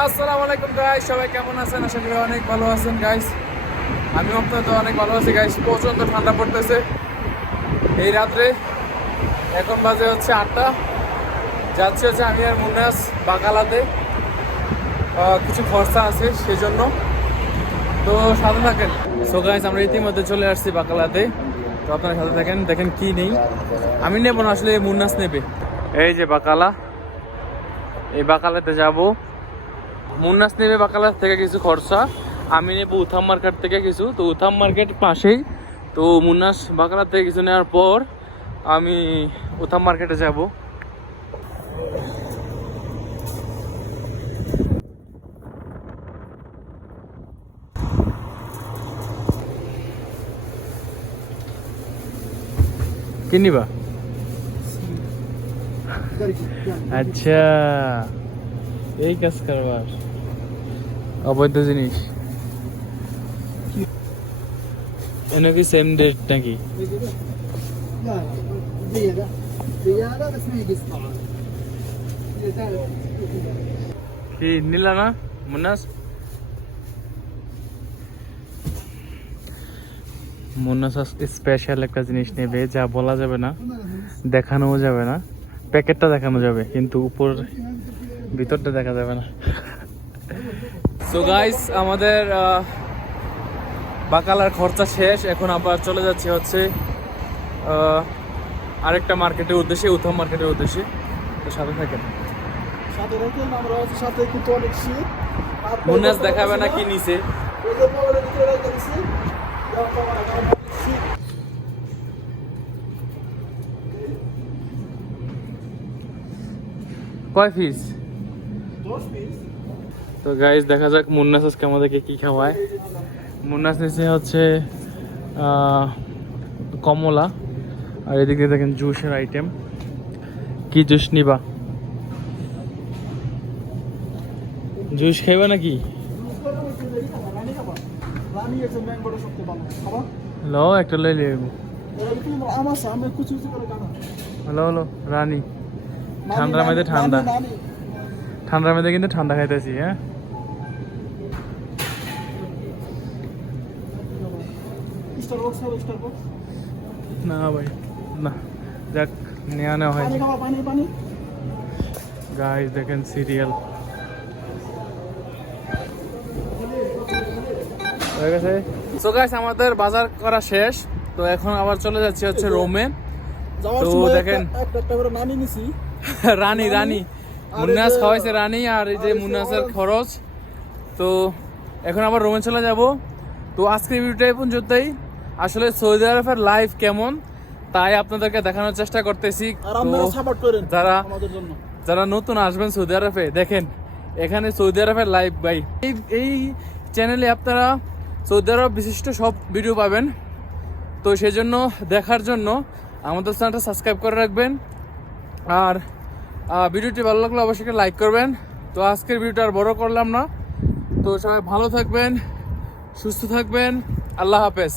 আসসালামু আলাইকুম গাইস সবাই কেমন আছেন? আশা করি অনেক ভালো আছেন গাইস আমি অন্তত অনেক ভালো আছি গাইস প্রচণ্ড ঠান্ডা পড়তেছে। এই রাত্রে এখন বাজে হচ্ছে আটটা। যাচ্ছি হচ্ছে আমি আর মুন্নাস বাকালাতে কিছু খরচা আছে সেজন্য। তো সাথে থাকেন। সো গাইস আমরা ইতিমধ্যে চলে আসছি বাকালাতে তো আপনারা সাথে থাকেন, দেখেন কি নেই। আমি নেব না, আসলে মুন্নাস নেবে। এই যে বাকালা এই বাকালাতে যাব। মুন্নাস নেবে বাকালা থেকে কিছু খরচা আমি নেব উথাম মার্কেট থেকে কিছু। তো উথাম মার্কেট পাশেই। তো মুন্নাস বাকালা থেকে কিছু নেওয়ার পর আমি উথাম মার্কেটে যাব। কিনিবা আচ্ছা। এই কাজ করবার। অবৈধ জিনিস। এনে সেম ডেট নাকি? কি নিলা না? মুন্নাস? মুন্নাস স্পেশাল একটা জিনিস নেবে যা বলা যাবে না দেখানোও যাবে না প্যাকেটটা দেখানো যাবে কিন্তু উপর ভিতরটা দেখা যাবে না। সো গাইস আমাদের বাকালার খরচা শেষ। এখন আবার চলে যাচ্ছে হচ্ছে আরেকটা মার্কেটের উদ্দেশ্যে উত্তম মার্কেটের উদ্দেশ্যে। তো সাথে থাকেন। সাথে আমরা হচ্ছে সাথে কিন্তু অনেক শীত। মুন্নাস দেখাবে না কি শীত কয় পিস তো গাইজ দেখা যাক মুন্নাস আজকে আমাদেরকে কি খাওয়ায়। মুন্নাস নিচে হচ্ছে কমলা। আর এদিকে দেখেন জুসের আইটেম কি জুস নিবা? জুস খাইবা নাকি? লো একটা লই লিয়ে হলো হলো রানী। ঠান্ডার মধ্যে ঠান্ডা। ঠান্ডার মধ্যে কিন্তু ঠান্ডা খাইতেছি হ্যাঁ? না ভাই না। যাক নেওয়া নেওয়া হয় গাইস দেখেন সিরিয়াল হয়ে গেছে? সো গাইস আমাদের বাজার করা শেষ। তো এখন আবার চলে যাচ্ছি হচ্ছে রোমে তো দেখেন। একটা- করে নিছি। রানী রানী। মুন্নাস খাওয়াইছে রানি আর এই যে মুন্নাসের খরচ। তো এখন আবার রোমে চলে যাব। তো আজকের ভিডিওটা এই পর্যন্তই। আসলে সৌদি আরবের লাইফ কেমন তাই আপনাদেরকে দেখানোর চেষ্টা করতেছি। যারা যারা নতুন আসবেন সৌদি আরবে দেখেন এখানে সৌদি আরবের লাইভ ভাই। এই এই চ্যানেলে আপনারা সৌদি আরব বিশিষ্ট সব ভিডিও পাবেন। তো সেই জন্য দেখার জন্য আমাদের চ্যানেলটা সাবস্ক্রাইব করে রাখবেন। আর ভিডিওটি ভালো লাগলে অবশ্যই লাইক করবেন। তো আজকের ভিডিওটা আর বড় করলাম না। তো সবাই ভালো থাকবেন, সুস্থ থাকবেন। আল্লাহ হাফেজ।